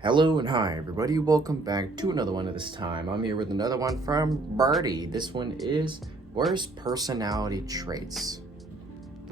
Hello and hi everybody, welcome back to another one of this time. I'm here with another one from Birdie. This one is worst personality traits.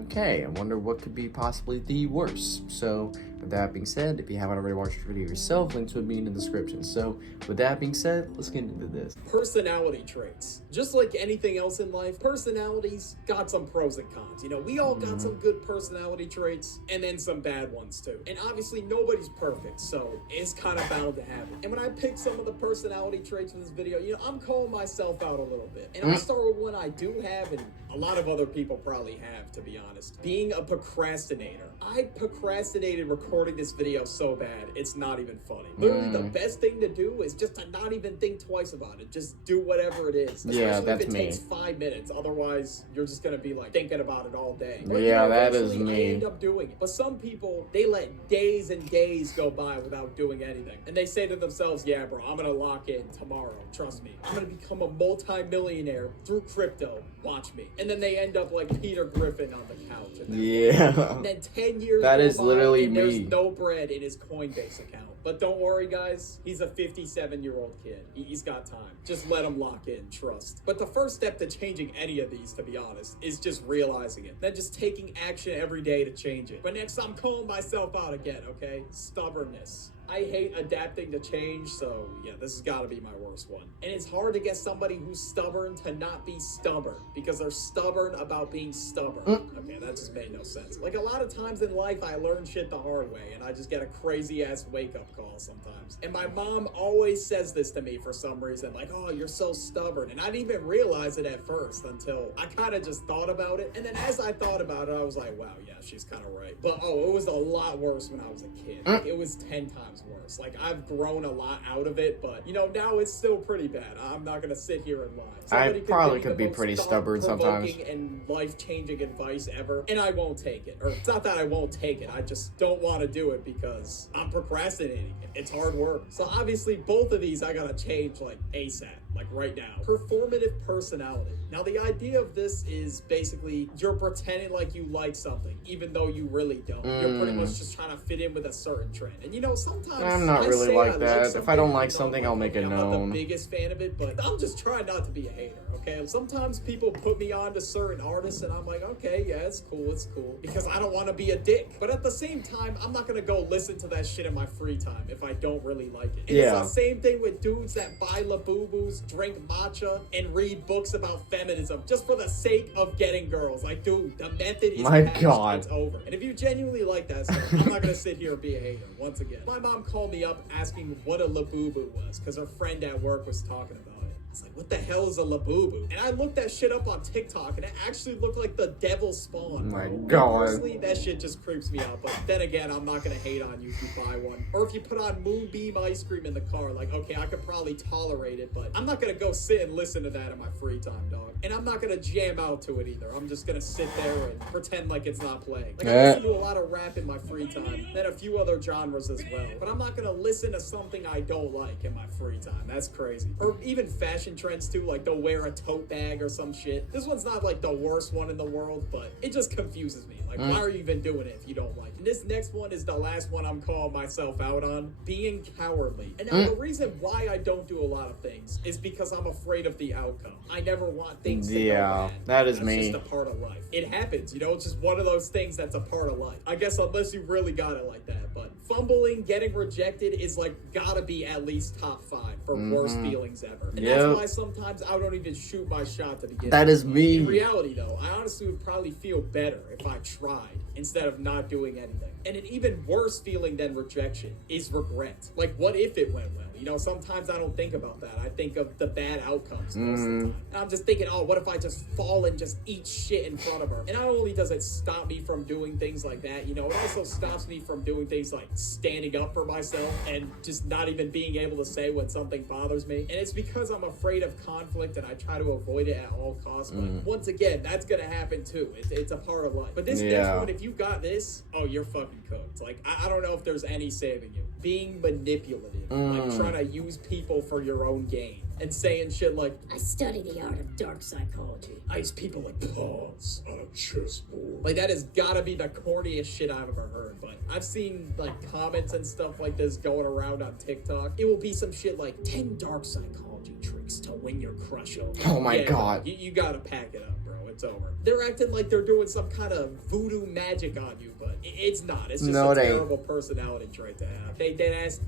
Okay, I wonder what could be possibly the worst. So with that being said, if you haven't already watched the video yourself, links would be in the description. So with that being said, let's get into this. Personality traits. Just like anything else in life, personalities got some pros and cons. You know, we all got some good personality traits and then some bad ones too. And obviously nobody's perfect, so it's kind of bound to happen. And when I picked some of the personality traits for this video, you know, I'm calling myself out a little bit. And I'll start with one I do have and a lot of other people probably have, to be honest. Being a procrastinator. I procrastinated recording this video so bad, it's not even funny. Literally, the best thing to do is just to not even think twice about it. Just do whatever it is. Yeah, Especially that's if it me. takes 5 minutes. Otherwise, you're just gonna be like thinking about it all day. But, Yeah, you know, that is eventually me. I end up doing it. But some people, they let days and days go by without doing anything. And they say to themselves, yeah, bro, I'm gonna lock in tomorrow. Trust me. I'm gonna become a multi-millionaire through crypto. Watch me. And then they end up like Peter Griffin on the couch. Yeah. And then 10 years That go is by, literally and there's me. no bread in his Coinbase account. But don't worry, guys. He's a 57-year-old kid. He's got time. Just let him lock in. Trust. But the first step to changing any of these, to be honest, is just realizing it. Then just taking action every day to change it. But next, I'm calling myself out again, okay? Stubbornness. I hate adapting to change, so yeah, this has got to be my worst one. And it's hard to get somebody who's stubborn to not be stubborn, because they're stubborn about being stubborn. Okay, that just made no sense. Like, a lot of times in life, I learn shit the hard way, and I just get a crazy-ass wake-up call sometimes. And my mom always says this to me for some reason, like, oh, you're so stubborn. And I didn't even realize it at first until I kind of just thought about it. And then as I thought about it, I was like, wow, yeah, she's kind of right. But, oh, it was a lot worse when I was a kid. Like, it was 10 times worse. Like, I've grown a lot out of it, but you know, now it's still pretty bad. I'm not gonna sit here and lie. Somebody probably give me could the be most pretty stubborn sometimes. thought-provoking and life-changing advice ever, and I won't take it. Or it's not that I won't take it, I just don't want to do it because I'm procrastinating it. It's hard work. So obviously both of these I gotta change like ASAP. Like right now. Performative personality. Now the idea of this is basically you're pretending like you like something even though you really don't. You're pretty much just trying to fit in with a certain trend. And you know, sometimes I'm not I really say like I that. If I don't like something, something, I'll make it I'm not the known. biggest fan of it, but I'm just trying not to be a hater, okay? Sometimes people put me on to certain artists and I'm like, okay, yeah, it's cool, because I don't want to be a dick. But at the same time, I'm not gonna go listen to that shit in my free time if I don't really like it. And Yeah. it's the same thing with dudes that buy Labubus, drink matcha, and read books about feminism just for the sake of getting girls. Like, dude, the method is My passed. God. It's over. And if you genuinely like that stuff, I'm not gonna sit here and be a hater once again. My mom called me up asking what a Labubu was because her friend at work was talking about it. It's like, what the hell is a Labubu? And I looked that shit up on TikTok, and it actually looked like the devil spawn. My God. Personally, that shit just creeps me out. But then again, I'm not gonna hate on you if you buy one. Or if you put on Moonbeam ice cream in the car, like, okay, I could probably tolerate it, but I'm not gonna go sit and listen to that in my free time, dog. And I'm not gonna jam out to it either. I'm just gonna sit there and pretend like it's not playing. Like, I listen to a lot of rap in my free time, then a few other genres as well. But I'm not gonna listen to something I don't like in my free time. That's crazy. Or even fashion trends too, like they'll wear a tote bag or some shit. This one's not like the worst one in the world, but it just confuses me. Like, why are you even doing it if you don't like it? And this next one is the last one I'm calling myself out on. Being cowardly. And now the reason why I don't do a lot of things is because I'm afraid of the outcome. I never want things to go bad. That is That's me. just a part of life. It happens, you know, it's just one of those things that's a part of life. I guess unless you really got it like that. But fumbling, getting rejected is like gotta be at least top 5 for worst feelings ever. And that's why sometimes I don't even shoot my shot to begin That with. is me. In reality though, I honestly would probably feel better if I tried instead of not doing anything. And an even worse feeling than rejection is regret. Like, what if it went well? You know, sometimes I don't think about that. I think of the bad outcomes most of the time. And I'm just thinking, oh, what if I just fall and just eat shit in front of her? And not only does it stop me from doing things like that, you know, it also stops me from doing things like standing up for myself and just not even being able to say when something bothers me. And it's because I'm afraid of conflict and I try to avoid it at all costs. But once again, that's gonna happen too. It's a part of life. But this next one, if you got this, oh, you're fucking cooked. Like, I don't know if there's any saving you. Being manipulative, like trying to use people for your own gain. And saying shit like, I study the art of dark psychology. I use people like pawns on a chessboard. Like, that has gotta be the corniest shit I've ever heard. But I've seen, like, comments and stuff like this going around on TikTok. It will be some shit like, 10 dark psychology tricks to win your crush over. Oh my God. You gotta pack it up, bro. It's over. They're acting like they're doing some kind of voodoo magic on you, but it's not. It's just a terrible personality trait to have. They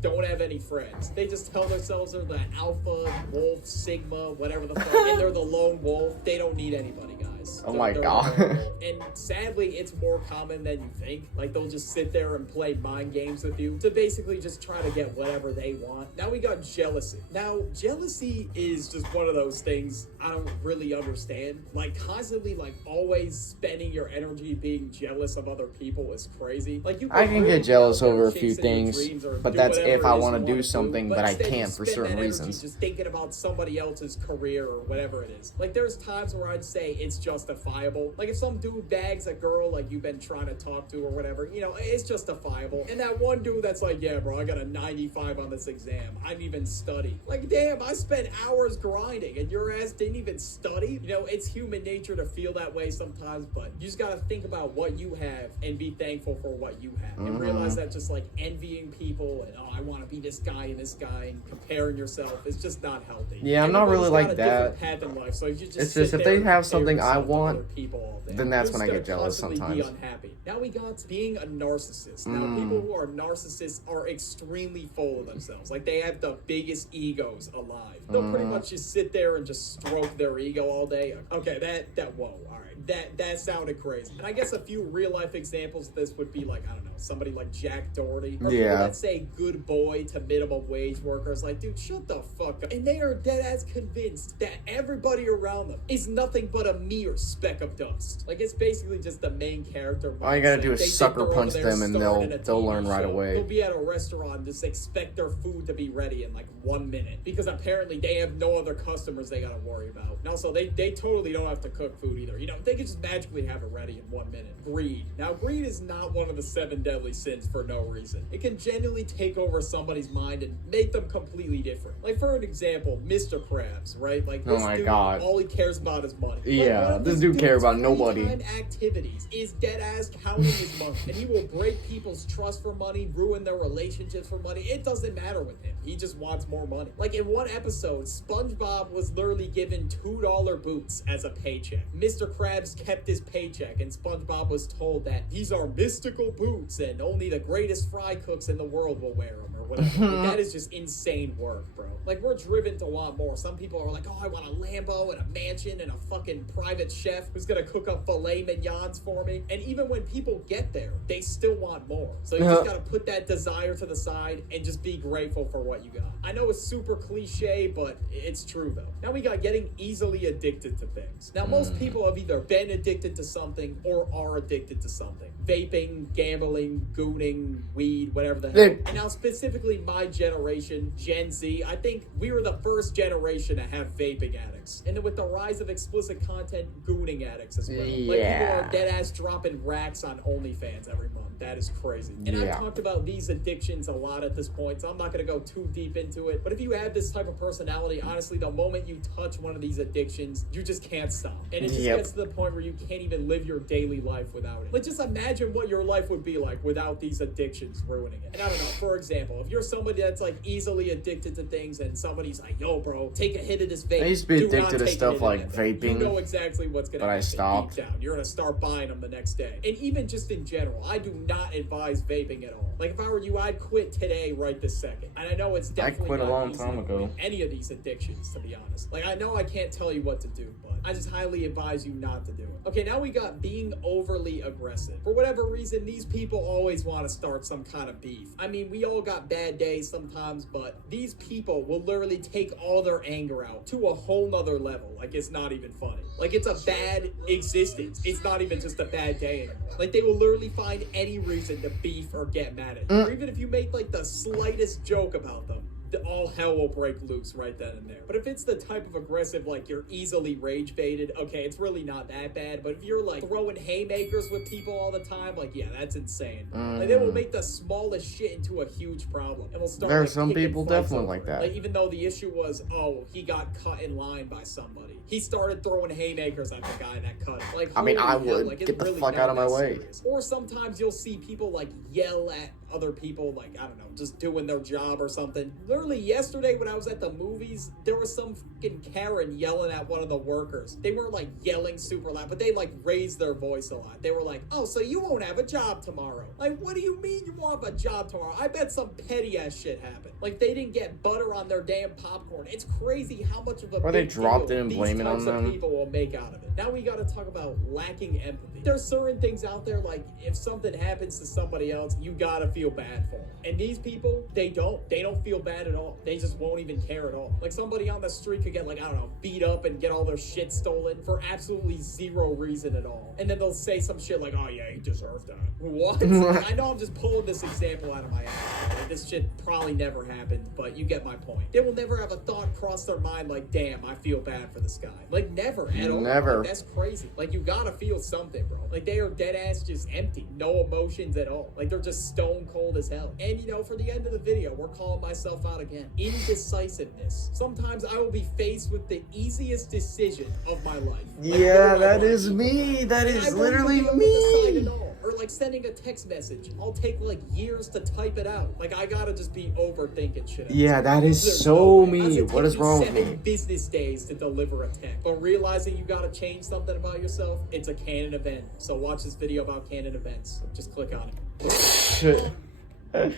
don't have any friends. They just tell themselves they're the alpha, wolf, sigma, whatever the fuck, and they're the lone wolf. They don't need anybody, guys. Oh my God. And sadly, it's more common than you think. Like, they'll just sit there and play mind games with you to basically just try to get whatever they want. Now we got jealousy. Now, jealousy is just one of those things I don't really understand. Like, constantly, like, always spending your energy being jealous of other people is crazy. Like, I can get jealous over a few things, but that's if I want to do something, but I can't for certain reasons. Just thinking about somebody else's career or whatever it is. Like, there's times where I'd say it's justifiable. Like, if some dude bags a girl like you've been trying to talk to or whatever, you know, it's justifiable. And that one dude that's like, yeah, bro, I got a 95 on this exam. I didn't even study. Like, damn, I spent hours grinding and your ass didn't even study. You know, it's human nature to feel that way sometimes, but you just gotta think about what you have and be thankful for what you have. And realize that just like envying people and, oh, I want to be this guy and this guy and comparing yourself is just not healthy. Yeah, I'm not really like that. Path in life, so you just it's just if they have something I want, people then that's when I get jealous sometimes. Be unhappy. Now we got being a narcissist. Now people who are narcissists are extremely full of themselves. Like, they have the biggest egos alive. They'll pretty much just sit there and just stroke their ego all day. Okay, whoa, all right. That sounded crazy. And I guess a few real life examples of this would be like, I don't know, somebody like Jack Doherty. Or people that say good boy to minimum wage workers. Like, dude, shut the fuck up. And they are dead ass convinced that everybody around them is nothing but a mere speck of dust. Like, it's basically just the main character. All you gotta do is sucker punch them and they'll learn right away. They'll be at a restaurant, just expect their food to be ready in like 1 minute. Because apparently they have no other customers they gotta worry about. And also, they totally don't have to cook food either. You know, they can just magically have it ready in 1 minute. Greed. Now, greed is not one of the 7 deadly sins for no reason. It can genuinely take over somebody's mind and make them completely different. Like, for an example, Mr. Krabs, right? Like, this dude, all he cares about is money. Yeah, this dude cares about nobody. Activities is dead ass counting his money, and he will break people's trust for money, ruin their relationships for money. It doesn't matter with him. He just wants more money. Like, in one episode, SpongeBob was literally given $2 boots as a paycheck. Mr. Krabs kept his paycheck, and SpongeBob was told that these are mystical boots and only the greatest fry cooks in the world will wear them or whatever. Like, that is just insane work, bro. Like, we're driven to want more. Some people are like, oh, I want a Lambo and a mansion and a fucking private chef who's gonna cook up filet mignons for me. And even when people get there, they still want more. So you just gotta put that desire to the side and just be grateful for what you got. I know it's super cliche, but it's true though. Now we got getting easily addicted to things. Now most people have either been addicted to something or are addicted to something. Vaping, gambling, gooning, weed, whatever the hell. And now specifically my generation, Gen Z, I think we were the first generation to have vaping addicts. And then with the rise of explicit content, gooning addicts as well. Like, people are dead ass dropping racks on OnlyFans every month. That is crazy. And I've talked about these addictions a lot at this point, so I'm not going to go too deep into it. But if you have this type of personality, honestly, the moment you touch one of these addictions, you just can't stop. And it just gets to the point where you can't even live your daily life without it. Like, just imagine what your life would be like without these addictions ruining it. And I don't know, for example, if you're somebody that's like easily addicted to things and somebody's like, yo, bro, take a hit of this vape. I used to be addicted to stuff like vaping. You know exactly what's going to happen. But I stopped. Deep down. You're going to start buying them the next day. And even just in general, I do not advise vaping at all. Like, if I were you, I'd quit today, right this second. And I know it's definitely I quit a long time ago. Any of these addictions, to be honest. Like, I know I can't tell you what to do, but I just highly advise you not to do it. Okay, now we got being overly aggressive. For whatever reason, these people always want to start some kind of beef. I mean, we all got bad days sometimes, but these people will literally take all their anger out to a whole nother level. Like, it's not even funny. Like, it's a bad existence. It's not even just a bad day anymore. Like, they will literally find any reason to beef or get mad at you. Or even if you make, like, the slightest joke about them, all hell will break loose right then and there. But if it's the type of aggressive, like you're easily rage baited, okay, it's really not that bad. But if you're like throwing haymakers with people all the time, like, yeah, that's insane. Like, they will make the smallest shit into a huge problem, and will start. There are like, some picking people fights definitely over like it. that. Like, even though the issue was, oh, he got cut in line by somebody, he started throwing haymakers at the guy that cut him. Like, I mean, holy I hell, would. like, it's Get the really fuck not out of my that way. serious. Or sometimes you'll see people like yell at other people, like, I don't know, just doing their job or something. Literally yesterday when I was at the movies, there was some fucking Karen yelling at one of the workers. They weren't like yelling super loud, but they like raised their voice a lot. They were like, oh, so you won't have a job tomorrow. Like, what do you mean you won't have a job tomorrow? I bet some petty ass shit happened. Like, they didn't get butter on their damn popcorn. It's crazy how much of a Or they big dropped deal it and these blame it on types of them. people will make out of it. Now we gotta talk about lacking empathy. There's certain things out there, like if something happens to somebody else, you gotta feel bad for them. And these people, they don't feel bad at all. They just won't even care at all. Like, somebody on the street could get, like, I don't know, beat up and get all their shit stolen for absolutely zero reason at all. And then they'll say some shit like, oh yeah, he deserved that. What? Like, I know I'm just pulling this example out of my ass. Like, this shit probably never happened, but you get my point. They will never have a thought cross their mind like, damn, I feel bad for this guy. Like, never at all. Never. Like, that's crazy. Like, you gotta feel something, bro. Like, they are dead ass just empty. No emotions at all. Like, they're just stone cold as hell. And, you know, for the end of the video, we're calling myself out again. Indecisiveness. Sometimes I will be faced with the easiest decision of my life. Like, Yeah, whether I that want is to- me. That and I is won't literally even be able to decide me. at all. Or like sending a text message. I'll take like years to type it out. Like, I gotta just be overthinking shit. Yeah, that is There's so no way. me. How's it What take is wrong with 7 me? business days to deliver a text. But realizing you gotta change something about yourself, it's a canon event. So watch this video about canon events. Just click on it.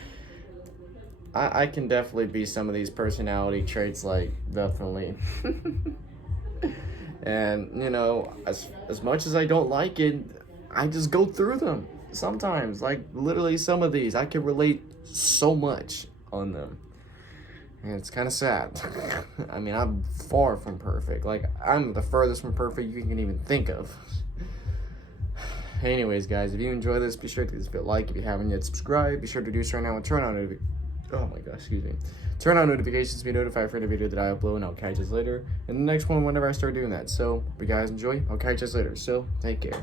I can definitely be some of these personality traits, like, definitely. And, you know, as much as I don't like it, I just go through them sometimes. Like, literally some of these, I can relate so much on them. And it's kind of sad. I mean, I'm far from perfect. Like, I'm the furthest from perfect you can even think of. Anyways, guys, if you enjoy this, be sure to give this video a like. If you haven't yet, subscribe. Be sure to do so right now and turn on turn on notifications to be notified for the video that I upload, and I'll catch us later in the next one whenever I start doing that. So, if you guys enjoy, I'll catch us later. So, take care.